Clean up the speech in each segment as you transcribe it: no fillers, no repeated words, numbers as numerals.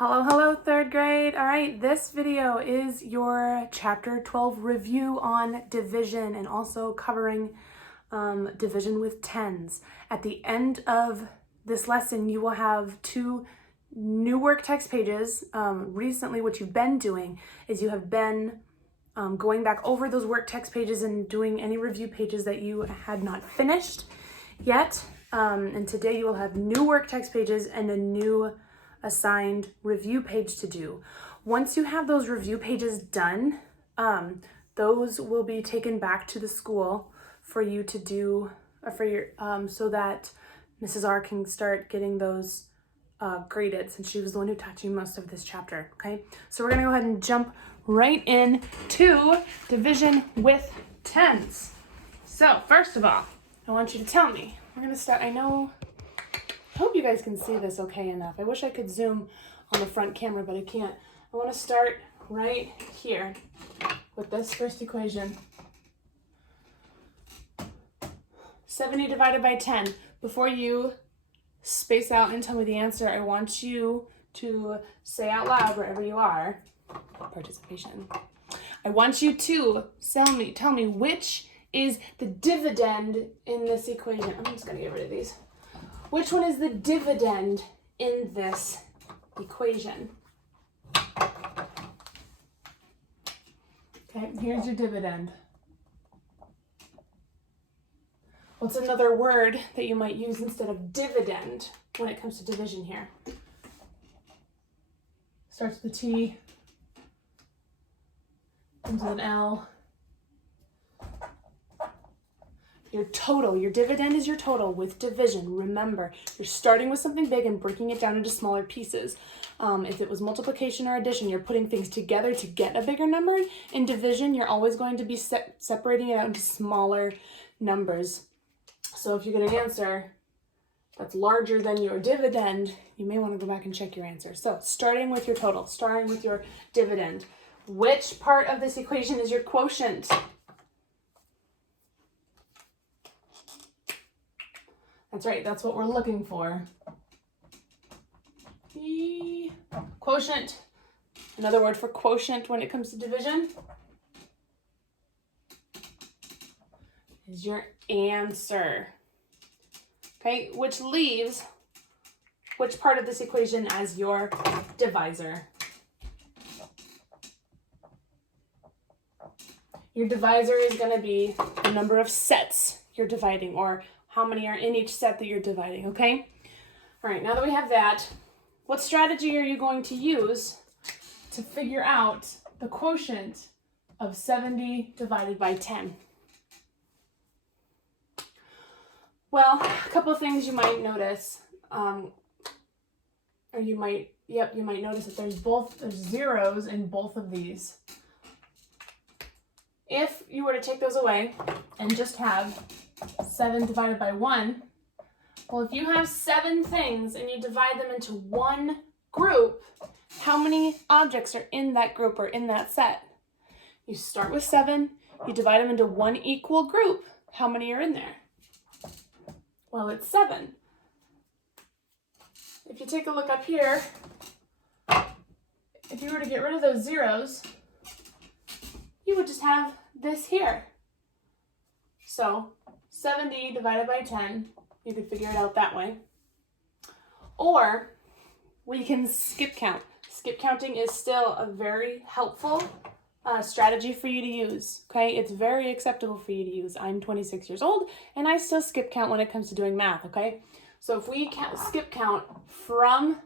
Hello, third grade. All right, this video is your chapter 12 review on division and also covering division with tens. At the end of this lesson, you will have two new work text pages. Recently, what you've been doing is you have been going back over those work text pages and doing any review pages that you had not finished yet. And today you will have new work text pages and a new assigned review page to do. Once you have those review pages done, those will be taken back to the school for you to do, so that Mrs. R can start getting those graded, since she was the one who taught you most of this chapter. Okay, so we're gonna go ahead and jump right in to division with tens. So first of all, I want you to tell me. We're gonna start. I hope you guys can see this okay enough. I wish I could zoom on the front camera, but I can't. I want to start right here with this first equation. 70 divided by 10. Before you space out and tell me the answer, I want you to say out loud wherever you are, participation. I want you to tell me which is the dividend in this equation. I'm just gonna get rid of these. Which one is the dividend in this equation? Okay, here's your dividend. What's another word that you might use instead of dividend when it comes to division here? Starts with a T, ends with an L. Your total, your dividend is your total with division. Remember, you're starting with something big and breaking it down into smaller pieces. If it was multiplication or addition, you're putting things together to get a bigger number. In division, you're always going to be separating it out into smaller numbers. So if you get an answer that's larger than your dividend, you may want to go back and check your answer. So starting with your total, starting with your dividend. Which part of this equation is your quotient? That's right, that's what we're looking for. Quotient. Another word for quotient when it comes to division is your answer. Okay, which leaves which part of this equation as your divisor? Your divisor is going to be the number of sets you're dividing, or how many are in each set that you're dividing, okay? All right, now that we have that, what strategy are you going to use to figure out the quotient of 70 divided by 10? Well, a couple of things you might notice, you might notice that there's zeros in both of these. If you were to take those away and just have 7 divided by 1, well, if you have 7 things and you divide them into one group, how many objects are in that group or in that set? You start with 7, you divide them into one equal group. How many are in there? Well, it's 7. If you take a look up here, if you were to get rid of those zeros, you would just have this here. So 70 divided by 10, you could figure it out that way. Or we can skip count. Skip counting is still a very helpful strategy for you to use, okay? It's very acceptable for you to use. I'm 26 years old, and I still skip count when it comes to doing math, okay? So if we skip count from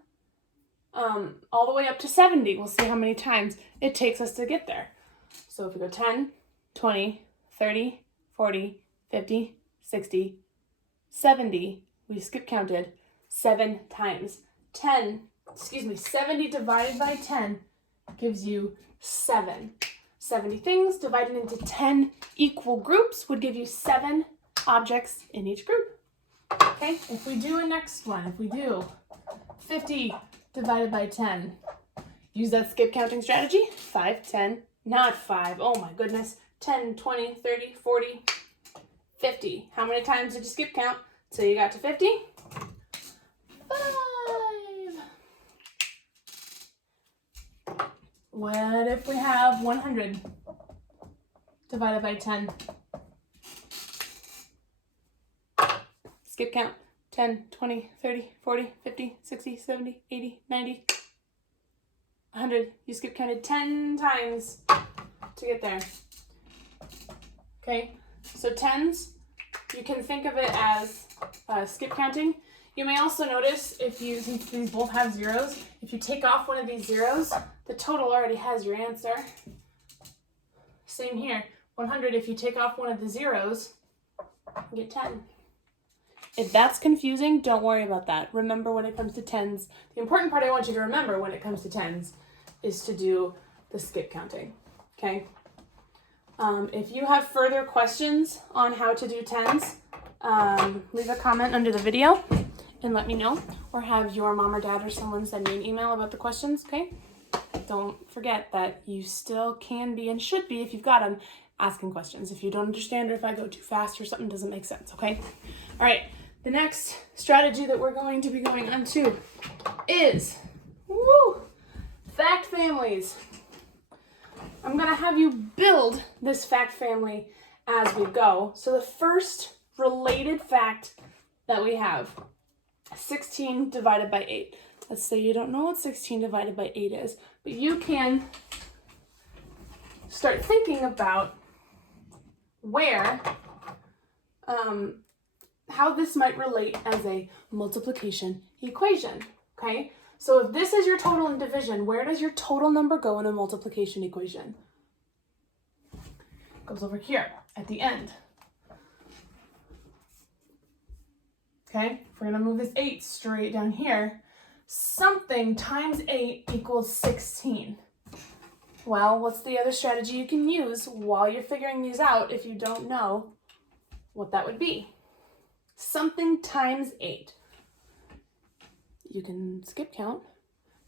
all the way up to 70, we'll see how many times it takes us to get there. So if we go 10, 20, 30, 40, 50, 60, 70, we skip counted 7 times. 70 divided by 10 gives you 7. 70 things divided into 10 equal groups would give you 7 objects in each group. Okay, if we do a next one, if we do 50 divided by 10, use that skip counting strategy. 5, 10, not 5, oh my goodness, 10, 20, 30, 40, 50. How many times did you skip count till you got to 50? 5. What if we have 100 divided by 10? Skip count. 10, 20, 30, 40, 50, 60, 70, 80, 90, 100. You skip counted 10 times to get there. Okay, so tens, you can think of it as skip counting. You may also notice since these both have zeros, if you take off one of these zeros, the total already has your answer. Same here, 100, if you take off one of the zeros, you get 10. If that's confusing, don't worry about that. Remember when it comes to tens, the important part I want you to remember when it comes to tens is to do the skip counting, okay? If you have further questions on how to do tens, leave a comment under the video and let me know, or have your mom or dad or someone send me an email about the questions, okay? Don't forget that you still can be and should be, if you've got them, asking questions. If you don't understand or if I go too fast or something doesn't make sense, okay? All right, the next strategy that we're going to be going on to is, fact families. I'm gonna have you build this fact family as we go. So the first related fact that we have, 16 divided by 8. Let's say you don't know what 16 divided by 8 is, but you can start thinking about how this might relate as a multiplication equation, okay? So if this is your total in division, where does your total number go in a multiplication equation? It goes over here at the end. Okay, if we're gonna move this 8 straight down here, something times 8 equals 16. Well, what's the other strategy you can use while you're figuring these out if you don't know what that would be? Something times 8. You can skip count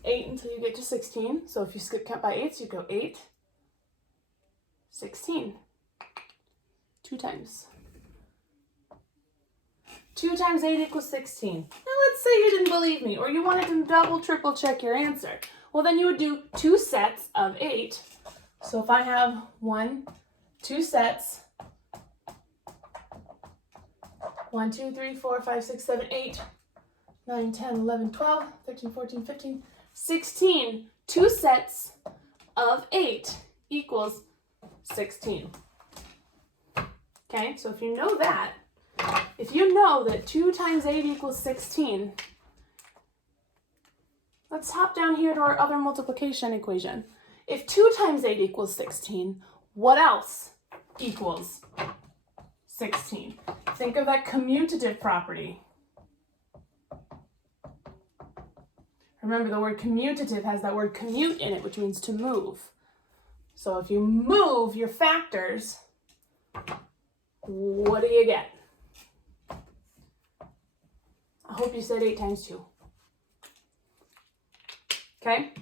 8 until you get to 16. So if you skip count by 8, you go 8, 16. 2 times. 2 times 8 equals 16. Now let's say you didn't believe me, or you wanted to double, triple check your answer. Well, then you would do 2 sets of 8. So if I have 2 sets, 1, 2, 3, 4, 5, 6, 7, 8, 9, 10, 11, 12, 13, 14, 15, 16. 2 sets of 8 equals 16. Okay, so if you know that, if you know that 2 times 8 equals 16, let's hop down here to our other multiplication equation. If 2 times 8 equals 16, what else equals 16? Think of that commutative property. Remember, the word commutative has that word commute in it, which means to move. So if you move your factors, what do you get? I hope you said 8 times 2. Okay?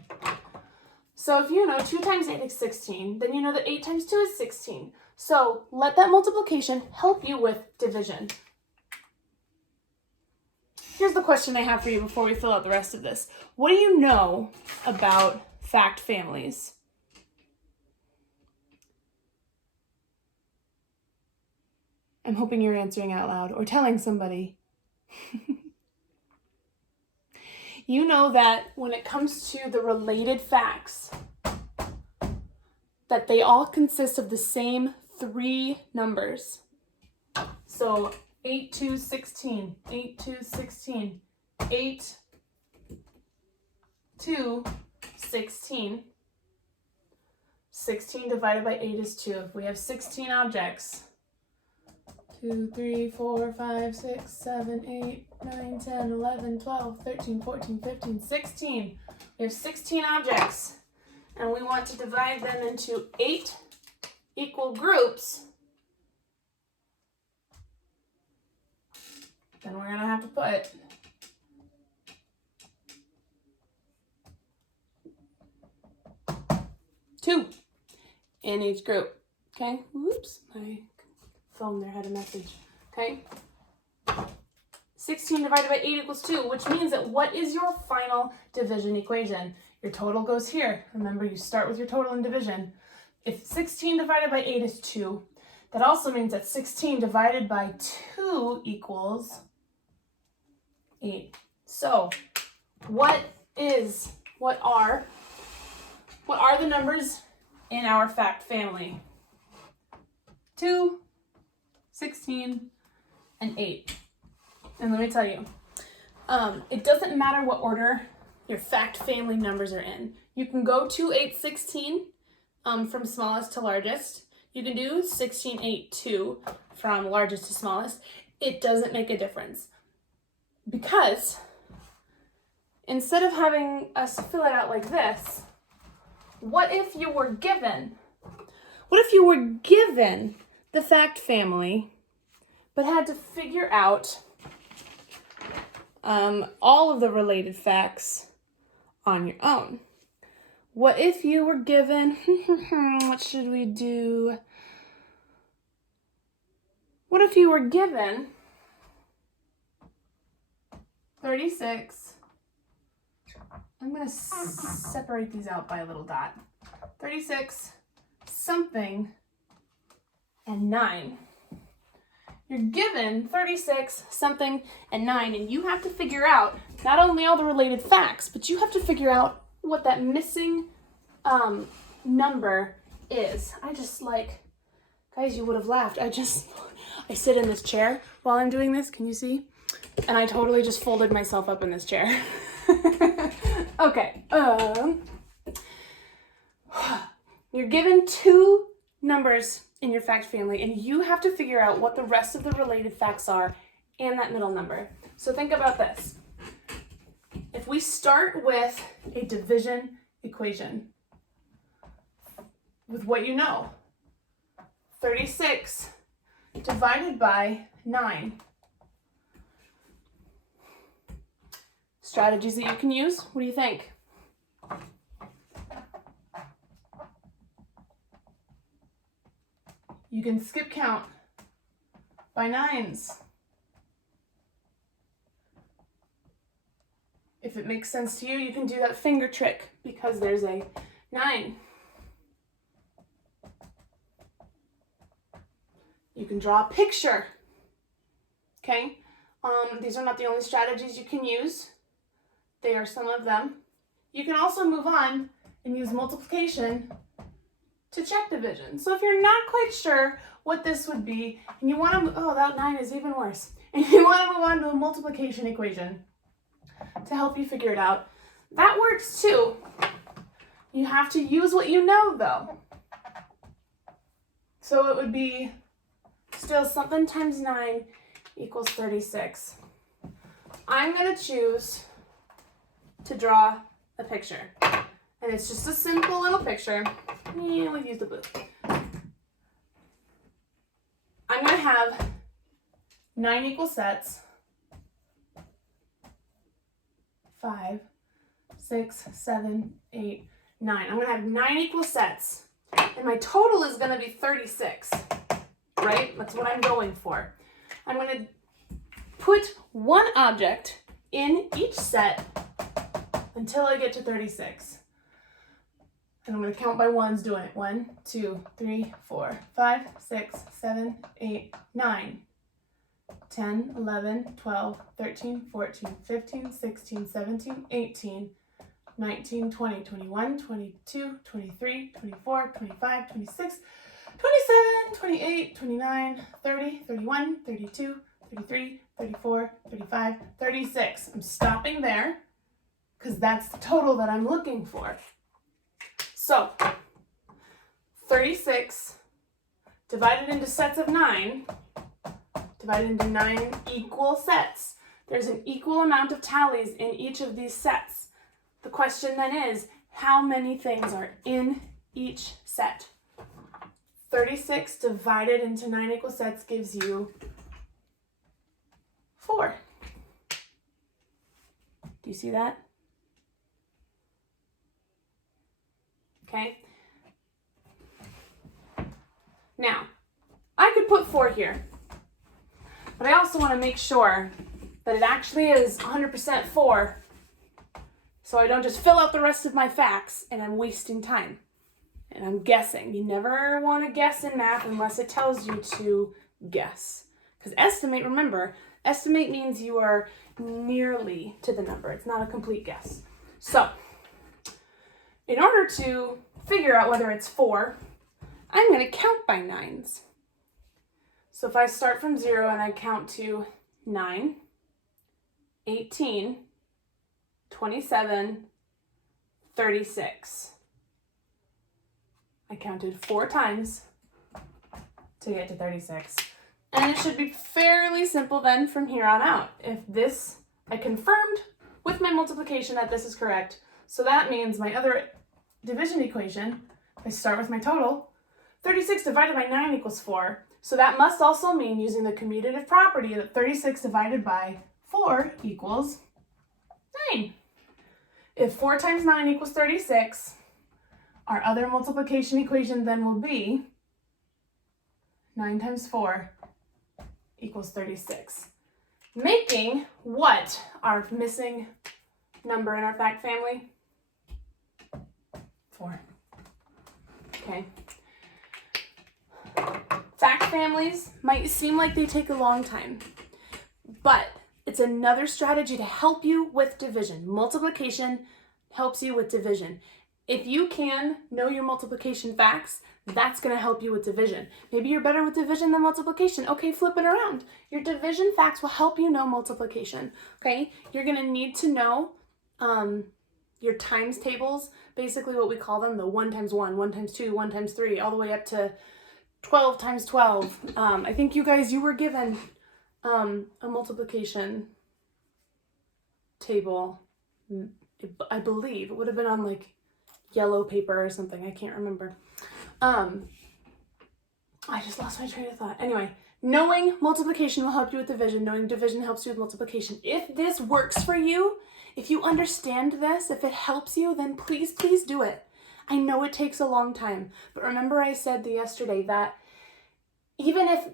So if you know 2 times 8 is 16, then you know that 8 times 2 is 16. So let that multiplication help you with division. Here's the question I have for you before we fill out the rest of this. What do you know about fact families? I'm hoping you're answering out loud or telling somebody. You know that when it comes to the related facts, that they all consist of the same 3 numbers. So 8, 2, 16, 8, 2, 16, 8, 2, 16. 16 divided by 8 is 2. If we have 16 objects, 2, 3, 4, 5, 6, 7, 8, 9, 10, 11, 12, 13, 14, 15, 16. We have 16 objects, and we want to divide them into 8 equal groups. Then we're going to have to put two in each group. Okay? Whoops, my phone there had a message. Okay? 16 divided by 8 equals 2, which means that what is your final division equation? Your total goes here. Remember, you start with your total and division. If 16 divided by 8 is 2, that also means that 16 divided by 2 equals 8. So, what are the numbers in our fact family? 2, 16, and 8. And let me tell you, it doesn't matter what order your fact family numbers are in. You can go 2, 8, 16 from smallest to largest. You can do 16, 8, 2 from largest to smallest. It doesn't make a difference. Because instead of having us fill it out like this, what if you were given the fact family, but had to figure out all of the related facts on your own? What if you were given, what should we do? What if you were given 36, I'm going to separate these out by a little dot, 36, something, and 9. You're given 36, something, and 9, and you have to figure out not only all the related facts, but you have to figure out what that missing number is. Guys, you would have laughed. I sit in this chair while I'm doing this, can you see? And I totally just folded myself up in this chair. Okay, you're given 2 numbers in your fact family, and you have to figure out what the rest of the related facts are and that middle number. So think about this. If we start with a division equation with what you know, 36 divided by 9. Strategies that you can use, what do you think? You can skip count by 9s. If it makes sense to you, you can do that finger trick because there's a 9. You can draw a picture. Okay? These are not the only strategies you can use. They are some of them. You can also move on and use multiplication to check division. So if you're not quite sure what this would be, and you want to, oh, that 9 is even worse, and you want to move on to a multiplication equation to help you figure it out, that works too. You have to use what you know, though. So it would be still something times 9 equals 36. I'm going to choose to draw a picture. And it's just a simple little picture. Yeah, we've used the blue. I'm going to have 9 equal sets. 5, 6, 7, 8, 9. I'm going to have 9 equal sets. And my total is going to be 36. Right? That's what I'm going for. I'm going to put one object in each set until I get to 36. And I'm going to count by ones doing it. 1, 2, 3, 4, 5, 6, 7, 8, 9, 10, 11, 12, 13, 14, 15, 16, 17, 18, 19, 20, 21, 22, 23, 24, 25, 26, 27, 28, 29, 30, 31, 32, 33, 34, 35, 36. I'm stopping there because that's the total that I'm looking for. So, 36 divided into sets of 9, divided into 9 equal sets. There's an equal amount of tallies in each of these sets. The question then is, how many things are in each set? 36 divided into 9 equal sets gives you 4. Do you see that? Okay. Now, I could put 4 here, but I also want to make sure that it actually is 100% 4, so I don't just fill out the rest of my facts and I'm wasting time. And I'm guessing. You never want to guess in math unless it tells you to guess. Because estimate, remember, estimate means you are nearly to the number. It's not a complete guess. So, in order to figure out whether it's 4, I'm going to count by 9s. So if I start from 0 and I count to 9, 18, 27, 36. I counted 4 times to get to 36. And it should be fairly simple then from here on out. If this, I confirmed with my multiplication that this is correct. So that means my other division equation, if I start with my total, 36 divided by 9 equals 4. So that must also mean, using the commutative property, that 36 divided by 4 equals 9. If 4 times 9 equals 36, our other multiplication equation then will be 9 times 4 equals 36. Making what our missing number in our fact family? 4. Okay. Fact families might seem like they take a long time, but it's another strategy to help you with division. Multiplication helps you with division. If you can know your multiplication facts, that's going to help you with division. Maybe you're better with division than multiplication. Okay, flip it around. Your division facts will help you know multiplication. Okay, you're going to need to know your times tables, basically what we call them, the 1 times 1, 1 times 2, 1 times 3, all the way up to 12 times 12. I think you were given a multiplication table. I believe it would have been on like yellow paper or something. I can't remember. I just lost my train of thought. Anyway, knowing multiplication will help you with division. Knowing division helps you with multiplication. If this works for you, if you understand this, if it helps you, then please, please do it. I know it takes a long time, but remember I said yesterday that even if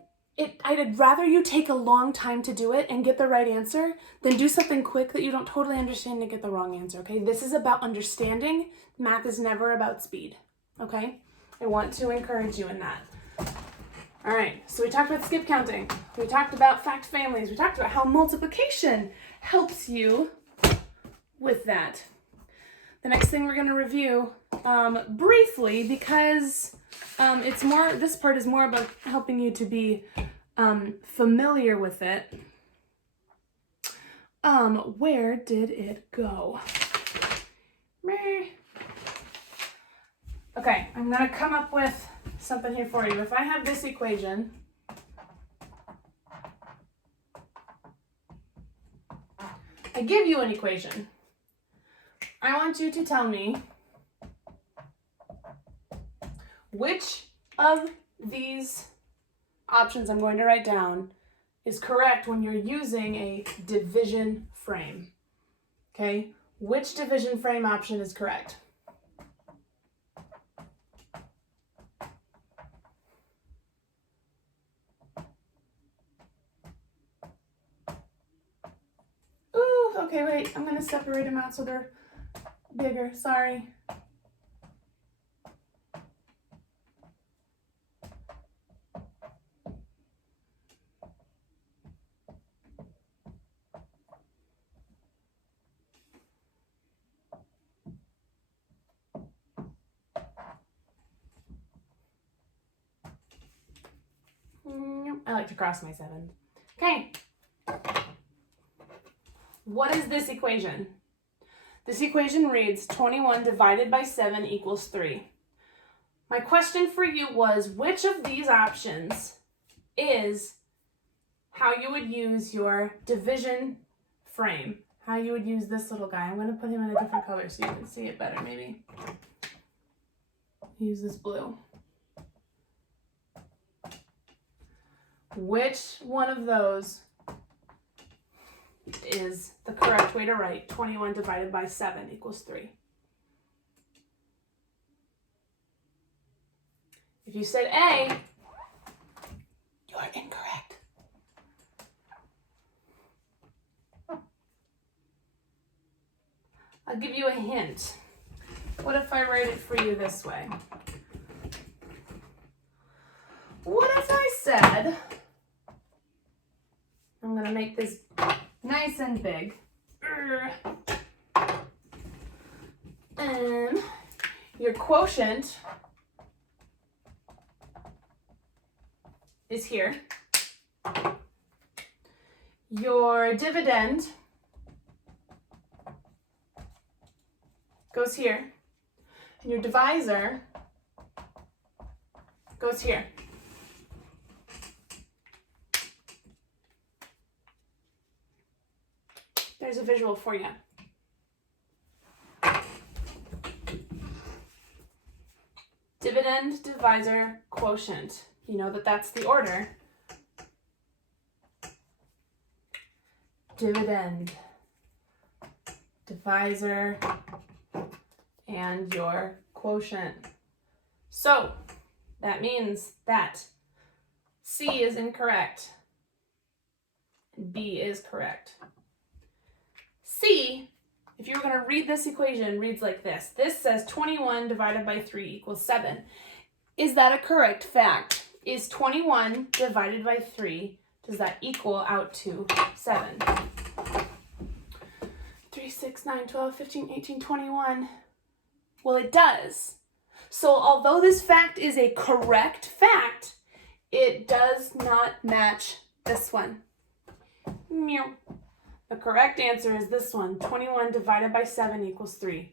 I'd rather you take a long time to do it and get the right answer than do something quick that you don't totally understand and get the wrong answer, okay? This is about understanding. Math is never about speed, okay? I want to encourage you in that. All right, so we talked about skip counting. We talked about fact families. We talked about how multiplication helps you with that. The next thing we're going to review briefly, because this part is more about helping you to be familiar with it. Where did it go? Okay, I'm going to come up with something here for you. If I have this equation, I give you an equation. I want you to tell me which of these options I'm going to write down is correct when you're using a division frame. Okay? Which division frame option is correct? Ooh, okay, wait. I'm going to separate them out so they're bigger. Sorry. I like to cross my 7. Okay. What is this equation? This equation reads 21 divided by 7 equals 3. My question for you was, which of these options is how you would use your division frame? How you would use this little guy. I'm going to put him in a different color so you can see it better maybe. Use this blue. Which one of those is the correct way to write 21 divided by 7 equals 3? If you said A, you're incorrect. I'll give you a hint. What if I write it for you this way? What if I said, I'm going to make this nice and big. And your quotient is here. Your dividend goes here. And your divisor goes here. There's a visual for you. Dividend, divisor, quotient. You know that that's the order. Dividend, divisor, and your quotient. So that means that C is incorrect and B is correct. C, if you were going to read this equation, reads like this. This says 21 divided by 3 equals 7. Is that a correct fact? Is 21 divided by 3, does that equal out to 7? 3, 6, 9, 12, 15, 18, 21. Well, it does. So although this fact is a correct fact, it does not match this one. Meow. The correct answer is this one. 21 divided by 7 equals 3.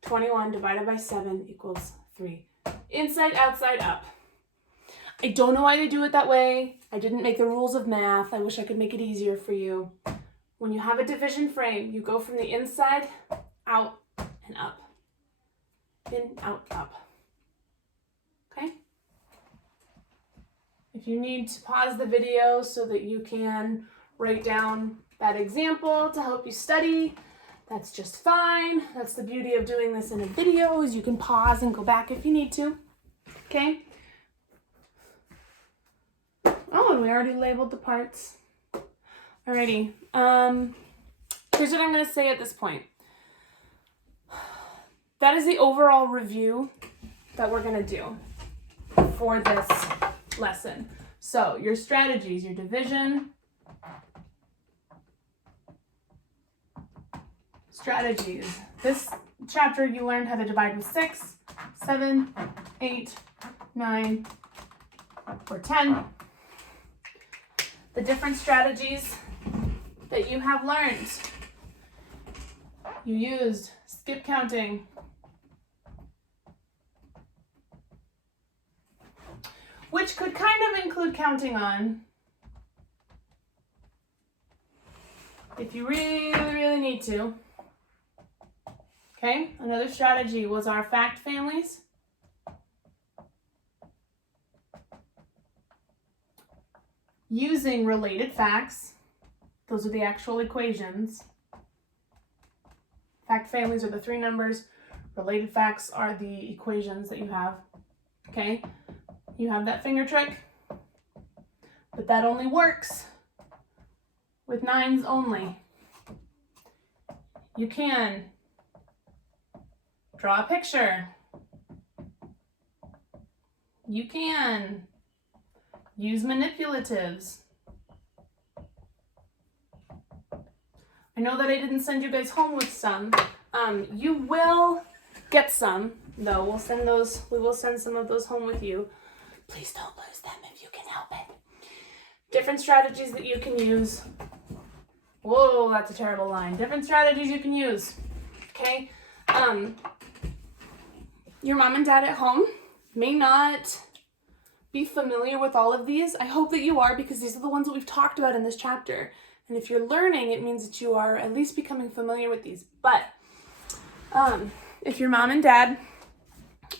21 divided by 7 equals 3. Inside, outside, up. I don't know why they do it that way. I didn't make the rules of math. I wish I could make it easier for you. When you have a division frame, you go from the inside, out, and up. In, out, up. Okay? If you need to pause the video so that you can write down that example to help you study, that's just fine. That's the beauty of doing this in a video, is you can pause and go back if you need to. Okay? Oh, and we already labeled the parts. Alrighty. Here's what I'm going to say at this point. That is the overall review that we're going to do for this lesson. So your strategies, your division, strategies. This chapter you learned how to divide with 6, 7, 8, 9, or 10. The different strategies that you have learned. You used skip counting, which could kind of include counting on if you really need to. Okay, another strategy was our fact families. Using related facts. Those are the actual equations. Fact families are the 3 numbers. Related facts are the equations that you have. Okay, you have that finger trick, but that only works with 9s only. You can draw a picture. You can use manipulatives. I know that I didn't send you guys home with some. You will get some, though. We will send some of those home with you. Please don't lose them if you can help it. Different strategies that you can use. Whoa, that's a terrible line. Different strategies you can use. Okay? Your mom and dad at home may not be familiar with all of these. I hope that you are, because these are the ones that we've talked about in this chapter. And if you're learning, it means that you are at least becoming familiar with these. But if your mom and dad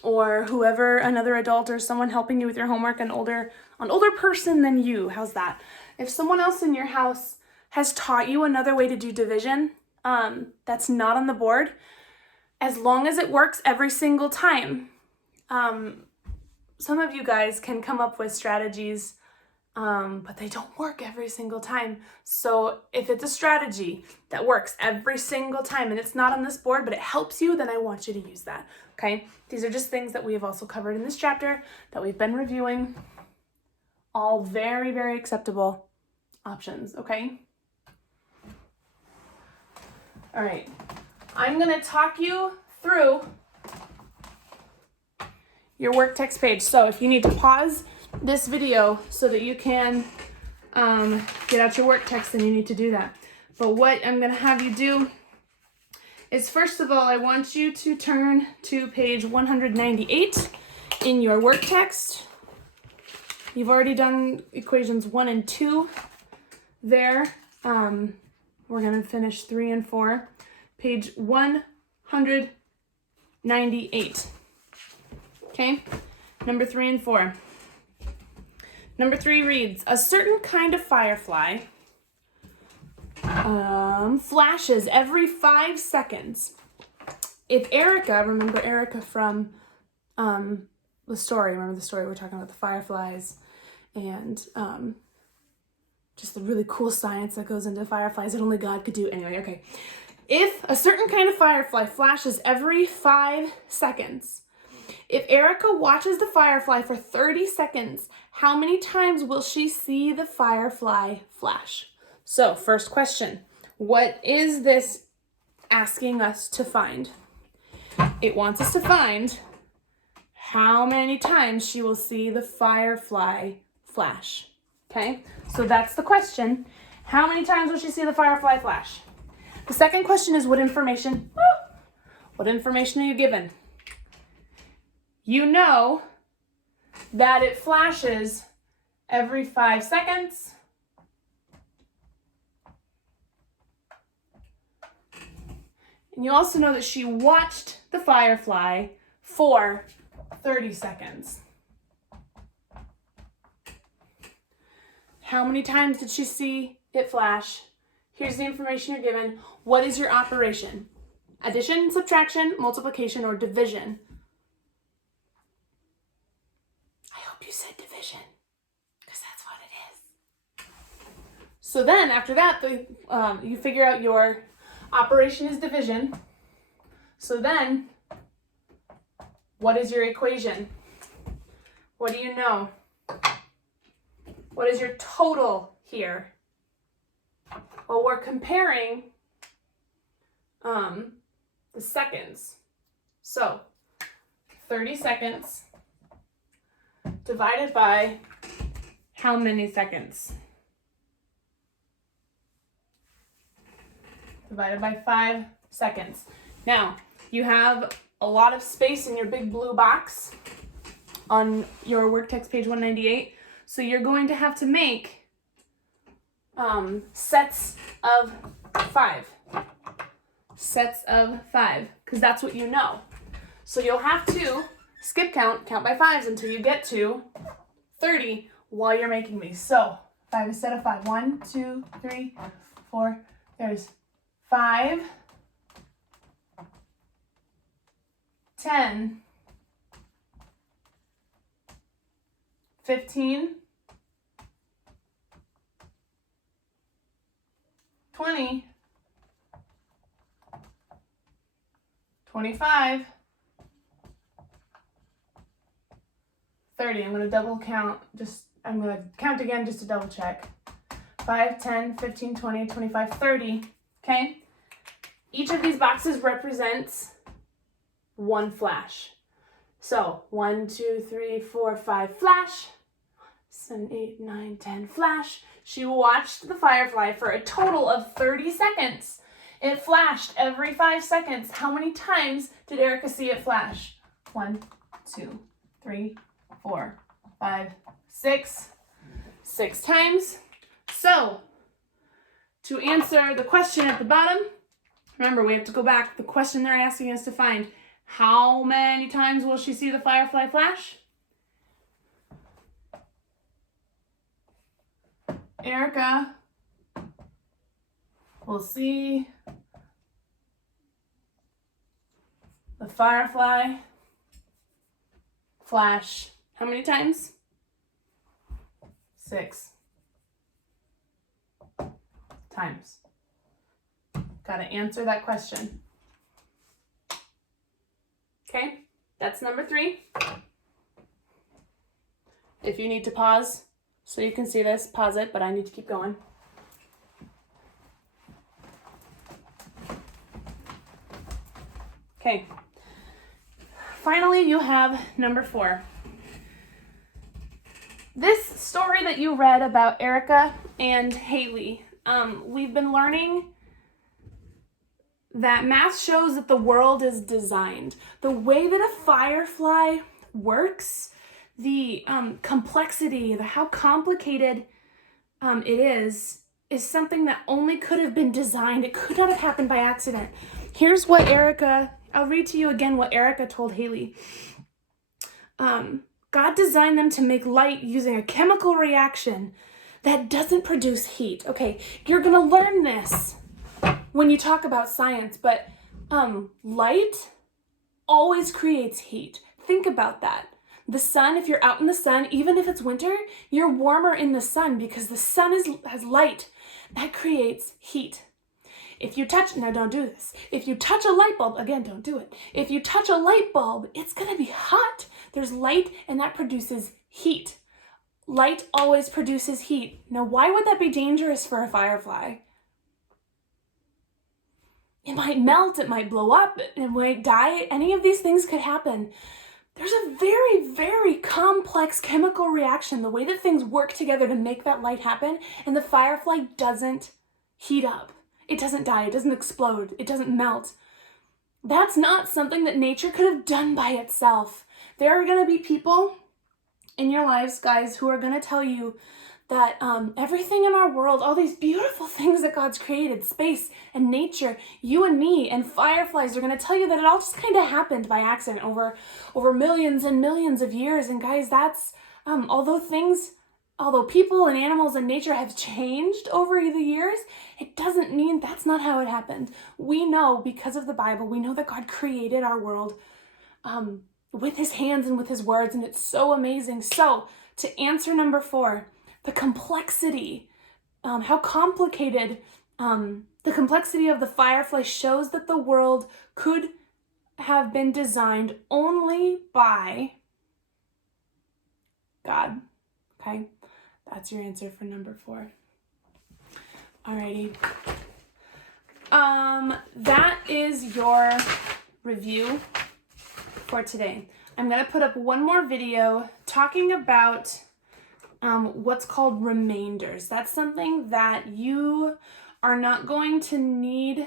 or whoever, another adult or someone helping you with your homework, an older person than you, how's that? If someone else in your house has taught you another way to do division that's not on the board, as long as it works every single time, some of you guys can come up with strategies but they don't work every single time. So if it's a strategy that works every single time and it's not on this board, but it helps you, then I want you to use that, okay? These are just things that we have also covered in this chapter that we've been reviewing. All very, very acceptable options, okay? All right, I'm gonna talk you through your work text page. So if you need to pause this video so that you can get out your work text, then you need to do that. But what I'm gonna have you do is, first of all, I want you to turn to page 198 in your work text. You've already done equations 1 and 2 there. We're gonna finish 3 and 4. Page 198. Okay, number 3 and 4. Number 3 reads, a certain kind of firefly flashes every 5 seconds. If Erica, remember Erica from the story, remember the story, we're talking about the fireflies and just the really cool science that goes into fireflies that only God could do. Anyway, okay. If a certain kind of firefly flashes every 5 seconds, if Erica watches the firefly for 30 seconds, how many times will she see the firefly flash? So, first question, what is this asking us to find? It wants us to find how many times she will see the firefly flash. Okay, so that's the question. How many times will she see the firefly flash? The second question is what information? What information are you given? You know that it flashes every 5 seconds. And you also know that she watched the firefly for 30 seconds. How many times did she see it flash? Here's the information you're given. What is your operation? Addition, subtraction, multiplication, or division? I hope you said division, because that's what it is. So then, after that, you figure out your operation is division. So then, what is your equation? What do you know? What is your total here? Well, we're comparing the seconds. So 30 seconds divided by how many seconds? Divided by 5 seconds. Now, you have a lot of space in your big blue box on your work text page 198. So you're going to have to make sets of 5. Sets of 5, because that's what you know. So you'll have to skip count by 5s until you get to 30 while you're making these. So 5 is set of 5. 1, 2, 3, 4. There's 5, 10, 15, 20, 25, 30. I'm going to double count, I'm going to count again just to double check. 5, 10, 15, 20, 25, 30. Okay? Each of these boxes represents one flash. So 1, 2, 3, 4, 5 flash. 7, 8, 9, 10 flash. She watched the firefly for a total of 30 seconds. It flashed every 5 seconds. How many times did Erica see it flash? 1, 2, 3, 4, 5, 6. 6 times. So, to answer the question at the bottom, remember we have to go back. The question they're asking us to find, how many times will she see the firefly flash? Erica will see the firefly flash how many times? 6 times. Got to answer that question. Okay, that's number 3. If you need to pause so you can see this, pause it, but I need to keep going. Okay, finally you have number 4. This story that you read about Erica and Haley, we've been learning that math shows that the world is designed. The way that a firefly works, the complexity, how complicated it is something that only could have been designed. It could not have happened by accident. Here's what I'll read to you again what Erica told Haley. God designed them to make light using a chemical reaction that doesn't produce heat. Okay, you're gonna learn this when you talk about science, but light always creates heat. Think about that. The sun, if you're out in the sun, even if it's winter, you're warmer in the sun because the sun has light. That creates heat. If you touch, now don't do this. If you touch a light bulb, again, don't do it. If you touch a light bulb, it's gonna be hot. There's light and that produces heat. Light always produces heat. Now, why would that be dangerous for a firefly? It might melt, it might blow up, it might die. Any of these things could happen. There's a very, very complex chemical reaction, the way that things work together to make that light happen, and the firefly doesn't heat up. It doesn't die, it doesn't explode, it doesn't melt. That's not something that nature could have done by itself. There are gonna be people in your lives, guys, who are gonna tell you that everything in our world, all these beautiful things that God's created, space and nature, you and me and fireflies, are going to tell you that it all just kind of happened by accident over millions and millions of years. And guys, that's, although people and animals and nature have changed over the years, it doesn't mean that's not how it happened. We know, because of the Bible, we know that God created our world with his hands and with his words, and it's so amazing. So, to answer number 4, the complexity, how complicated, the complexity of the firefly shows that the world could have been designed only by God. Okay, that's your answer for number 4. Alrighty. That is your review for today. I'm gonna put up one more video talking about what's called remainders. That's something that you are not going to need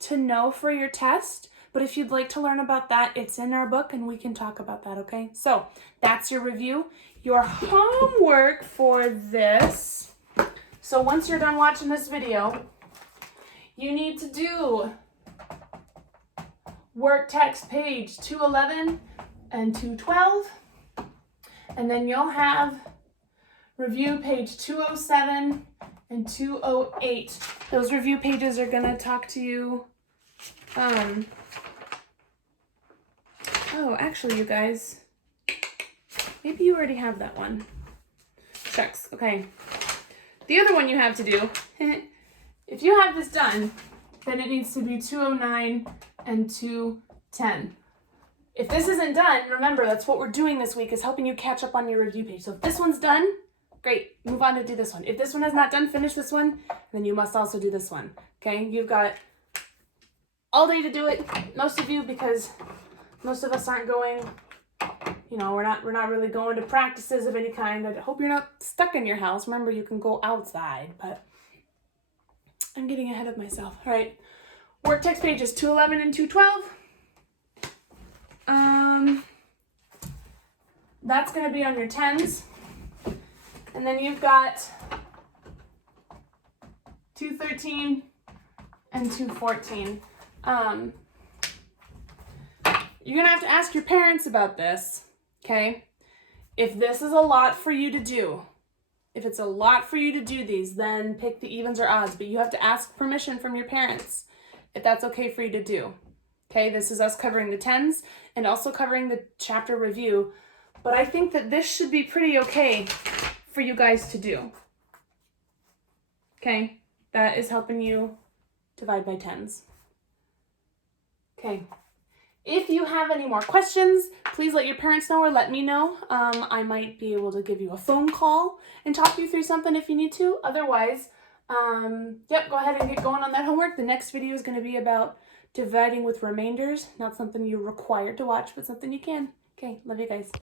to know for your test, but if you'd like to learn about that, it's in our book and we can talk about that, okay? So that's your review. Your homework for this, so once you're done watching this video, you need to do work text page 211 and 212, and then you'll have review page 207 and 208. Those review pages are gonna talk to you. Oh, actually, you guys, maybe you already have that one. Shucks, okay. The other one you have to do, if you have this done, then it needs to be 209 and 210. If this isn't done, remember, that's what we're doing this week, is helping you catch up on your review page. So if this one's done, great, move on to do this one. If this one is not done, finish this one, then you must also do this one, okay? You've got all day to do it, most of you, because most of us aren't going, you know, we're not really going to practices of any kind. I hope you're not stuck in your house. Remember, you can go outside, but I'm getting ahead of myself. All right, work text pages 211 and 212. That's going to be on your 10s. And then you've got 213 and 214. You're going to have to ask your parents about this, okay? If this is a lot for you to do, if it's a lot for you to do these, then pick the evens or odds. But you have to ask permission from your parents if that's okay for you to do. Okay, this is us covering the 10s and also covering the chapter review. But I think that this should be pretty okay for you guys to do. Okay, that is helping you divide by tens. Okay, if you have any more questions, please let your parents know or let me know. I might be able to give you a phone call and talk you through something if you need to. Otherwise, yep, go ahead and get going on that homework. The next video is going to be about dividing with remainders. Not something you're required to watch, but something you can. Okay, love you guys.